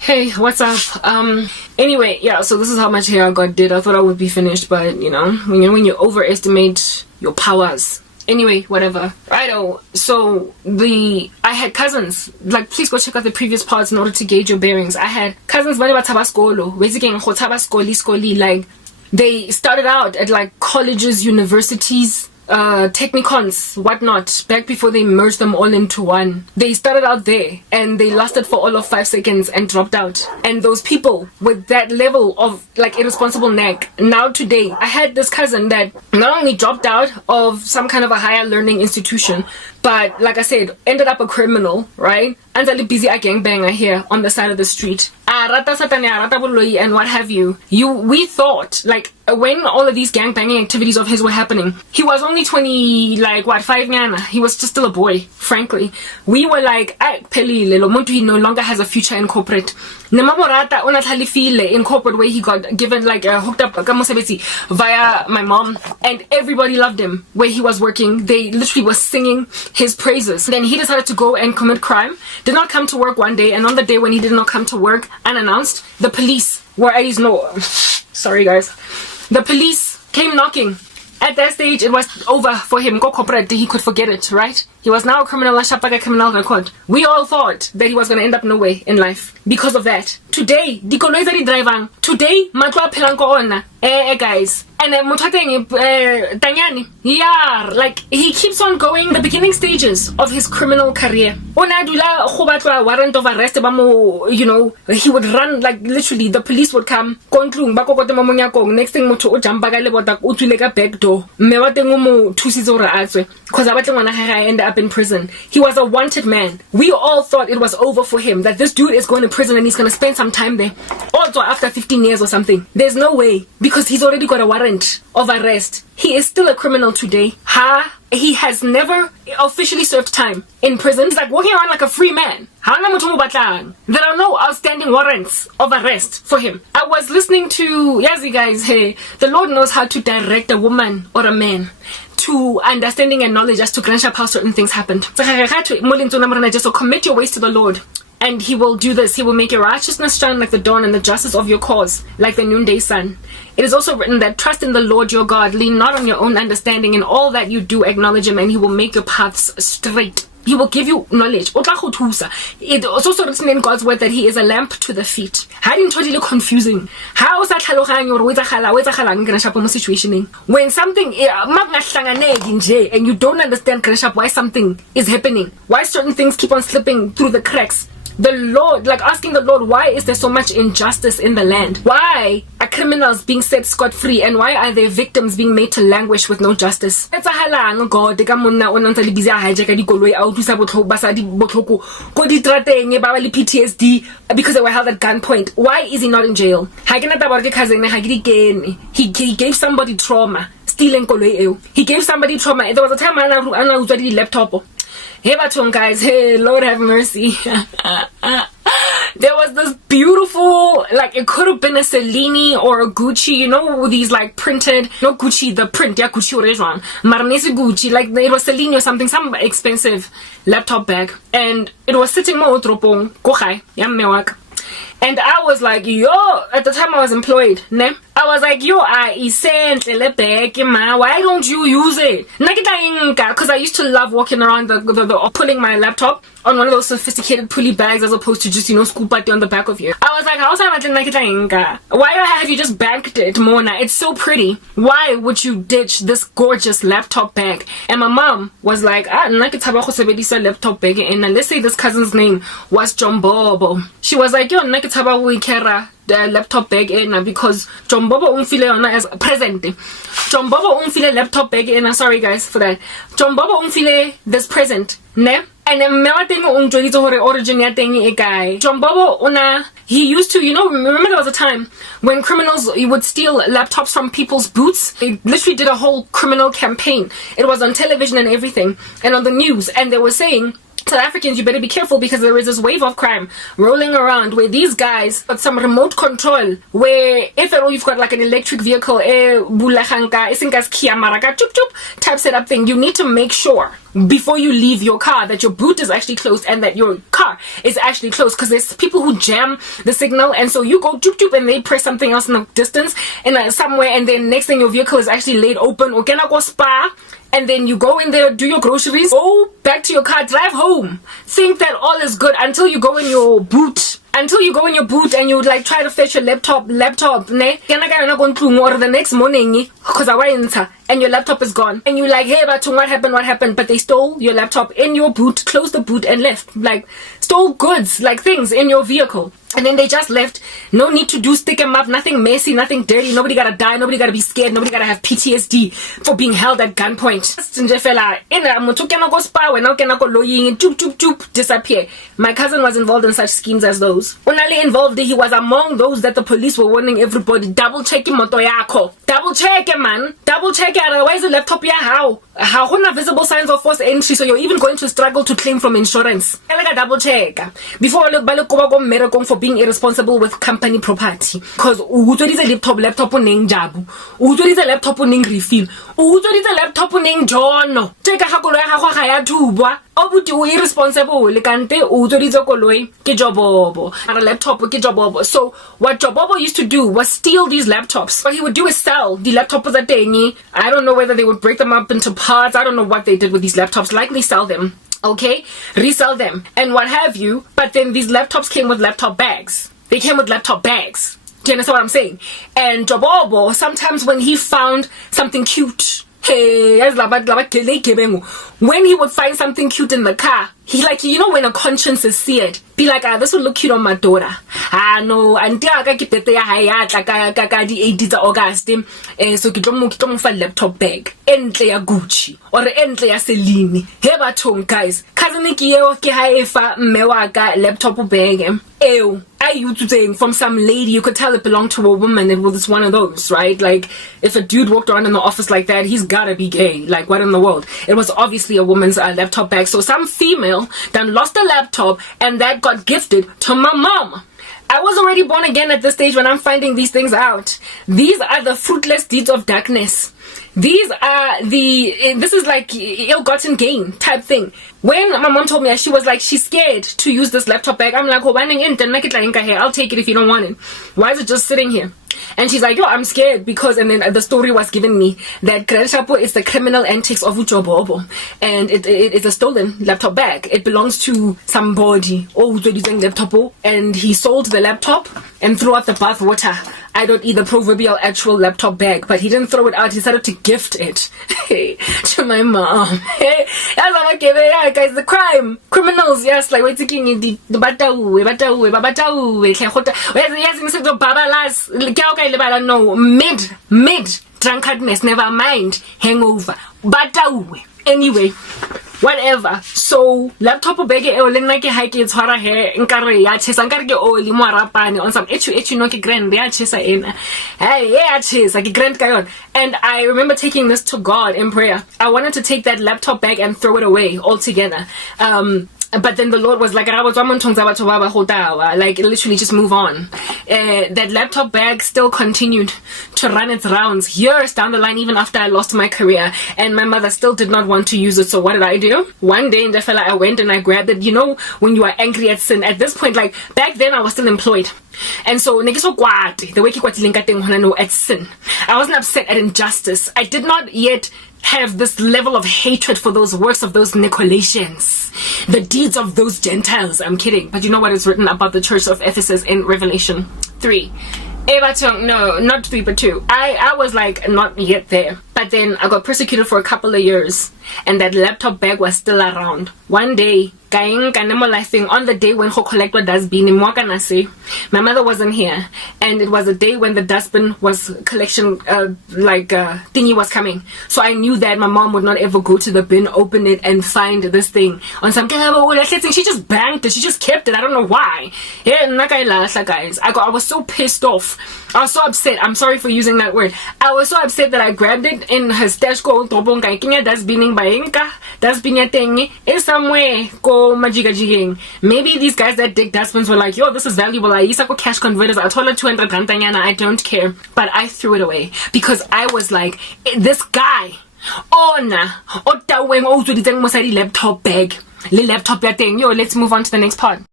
Hey, what's up? Anyway, yeah, so this is how much hair I got did. I thought I would be finished, but when you overestimate your powers. Anyway, whatever. Righto. So I had cousins. Like, please go check out the previous parts in order to gauge your bearings. I had cousins like they started out at like colleges, universities, technicons, whatnot, back before they merged them all into one. They started out there and they lasted for all of 5 seconds and dropped out. And those people with that level of like irresponsible neck, now today, I had this cousin that not only dropped out of some kind of a higher learning institution, but like I said, ended up a criminal, right? And a busy a gangbanger here on the side of the street. Boloi and what have you. We thought, like, when all of these gangbanging activities of his were happening, he was only 20, like, 5 nyana. He was just still a boy, frankly. We were like, he no longer has a future in corporate. In corporate, where he got given, like, hooked up via my mom, and everybody loved him where he was working. They literally were singing his praises. Then he decided to go and commit crime, did not come to work one day, and on the day when he did not come to work, unannounced, the police were at his door. Sorry guys. The police came knocking. At that stage, it was over for him. Go corporate, he could forget it, right? He was now a criminal, a criminal record. We all thought that he was going to end up nowhere in life because of that. Today, dikoloi tsa di drivang. Today, matlo a phelang ko ona. Guys. And Tanyani, yeah, like he keeps on going the beginning stages of his criminal career. Onadula khobatwa warrant of arrest he would run, like literally the police would come. Next thing moto o jumpa ka lebota o tswile ka back door. Mme wa teng o mo thusitse hore a tswe cuz a batle ngwana ga end up in prison. He was a wanted man. We all thought it was over for him, that this dude is going to prison and he's going to spend some time there. Also after 15 years or something. There's no way, because he's already got a warrant of arrest. He is still a criminal today. He has never officially served time in prison. He's like walking around like a free man. There are no outstanding warrants of arrest for him. I was listening to, Yazi guys, hey, the Lord knows how to direct a woman or a man to understanding and knowledge as to grandship how certain things happened. So commit your ways to the Lord, and he will do this. He will make your righteousness shine like the dawn and the justice of your cause like the noonday sun. It is also written that trust in the Lord your God, lean not on your own understanding, in all that you do acknowledge him, and he will make your paths straight. He will give you knowledge. It is also written in God's word that he is a lamp to the feet. How didn't totally confusing? How is that situation? When something and you don't understand why something is happening, why certain things keep on slipping through the cracks. The Lord, like asking the Lord, why is there so much injustice in the land? Why are criminals being set scot-free, and why are their victims being made to languish with no justice? It's a halang God. PTSD because they were held at gunpoint. Why is he not in jail? He gave somebody trauma. Stealing he gave somebody trauma. There was a time I was the laptop. Hey baton guys, hey, Lord have mercy. There was this beautiful, like it could have been a Celine or a Gucci, these like printed, not Gucci, the print, yeah, Gucci original, Marnesi Gucci, like it was Celine or something, some expensive laptop bag, and it was sitting mo tropong, kohai, yam mewak. And I was like, yo, at the time I was employed, ne? I was like, yo, why don't you use it? Because I used to love walking around pulling my laptop on one of those sophisticated pulley bags as opposed to just, scoop it on the back of you. I was like, why have you just bagged it, Mona? It's so pretty. Why would you ditch this gorgeous laptop bag? And my mom was like, laptop bag. And let's say this cousin's name was Jombobo. She was like, yo, the laptop bag in because Jombobo umfile ona as present. Jombobo umfile laptop bag in. Sorry guys for that. Jombobo umfile this present, ne? And origin ya teng e guy. Jombobo ona, he used to, remember there was a time when criminals would steal laptops from people's boots. They literally did a whole criminal campaign. It was on television and everything and on the news, and they were saying, South Africans, you better be careful because there is this wave of crime rolling around where these guys got some remote control, where if at all you've got like an electric vehicle, type setup thing, you need to make sure before you leave your car, that your boot is actually closed and that your car is actually closed, because there's people who jam the signal, and so you go doop doop and they press something else in the distance in somewhere, and then next thing your vehicle is actually laid open. Or can I go spa? And then you go in there, do your groceries, go back to your car, drive home, think that all is good until you go in your boot. Until you go in your boot and you like try to fetch your laptop, ne? Or the next morning, because I went and your laptop is gone. And you like, hey, but what happened? But they stole your laptop in your boot, closed the boot and left. Like, stole goods, like things in your vehicle. And then they just left. No need to stick them up, nothing messy, nothing dirty. Nobody gotta die, nobody gotta be scared, nobody gotta have PTSD for being held at gunpoint. Disappear. My cousin was involved in such schemes as those. Only involved, he was among those that the police were warning everybody, double check moto yako. Double check it, man. Double check it, otherwise the laptop ya how hona visible signs of forced entry, so you're even going to struggle to claim from insurance. Double check. Before for being irresponsible with company property, because utsweditse laptop neng jabu, utsweditse laptop neng refill, utsweditse laptop neng jono, teka ha koloi ya gago ga ya thubwa, obuti o irresponsible kante utsweditse koloi ke jobobo, ara laptop ke jobobo. So what jobobo used to do was steal these laptops. What he would do is sell the laptops at tengi. I don't know whether they would break them up into parts, I don't know what they did with these laptops, likely sell them. Okay, resell them and what have you. But then these laptops came with laptop bags. They came with laptop bags. Do you understand what I'm saying? And Jobobo, sometimes when he found something cute, when he would find something cute in the car, he like, you know, when a conscience is seared, be like, this would look cute on my daughter. No, and di 8th August, so ke tlo laptop bag entle ya Gucci or entle ya Celine. He bathong guys, cousin ke eo ke ha efa mme wa ka laptop bag ew. I used to saying from some lady, you could tell it belonged to a woman. It was one of those, right? Like, if a dude walked around in the office like that, he's gotta be gay. Like, what in the world? It was obviously a woman's laptop bag. So some female then lost a laptop, and that got gifted to my mom. I was already born again at this stage when I'm finding these things out. These are the fruitless deeds of darkness. This is like ill-gotten gain type thing. When my mom told me, she was like, she's scared to use this laptop bag. I'm like, I'll take it if you don't want it. Why is it just sitting here? And she's like, yo, I'm scared because, and then the story was given me that Shapo is the criminal antics of Ujobobo, and it's a stolen laptop bag. It belongs to somebody, using laptop, and he sold the laptop and threw out the bath water. I don't eat the proverbial actual laptop bag, but he didn't throw it out. He started to gift it to my mom. Guys, the crime, criminals, yes, like we're taking the no mid drunkenness, never mind hangover. Anyway, whatever. So laptop bag e o le nna ke ha ke tshwara he nkare ya chesa nkare ke o le mo rapane on some echu no ke grand ya chesa ena. Hey, yeah, chesa ke grand ka yon. And I remember taking this to God in prayer. I wanted to take that laptop bag and throw it away altogether. But then the Lord was like, like literally just move on. That laptop bag still continued to run its rounds years down the line, even after I lost my career, and my mother still did not want to use it. So what did I do? One day in the fella, I went and I grabbed it. You know, when you are angry at sin, at this point, like back then I was still employed. And so the way at sin, I wasn't upset at injustice. I did not yet have this level of hatred for those works of those Nicolaitans, the deeds of those Gentiles. I'm kidding, but you know what is written about the church of Ephesus in Revelation 3. No, not 3 but 2. I was like not yet there, but then I got persecuted for a couple of years, and that laptop bag was still around. One day, on the day when ho collector dustbin, my mother wasn't here, and it was a day when the dustbin was collection thingy was coming. So I knew that my mom would not ever go to the bin, open it, and find this thing on some thing. She just banked it. She just kept it. I don't know why. Guys, I was so pissed off. I was so upset. I'm sorry for using that word. I was so upset that I grabbed it in her stash. Is somewhere go majigajiging. Maybe these guys that dig dustbins were like, yo, this is valuable. I used to go cash converters. I told her 200 rand, I don't care. But I threw it away because I was like, this guy ona o tauweng o utsweditseng mosadi laptop bag le laptop ya teng. Yo, let's move on to the next part.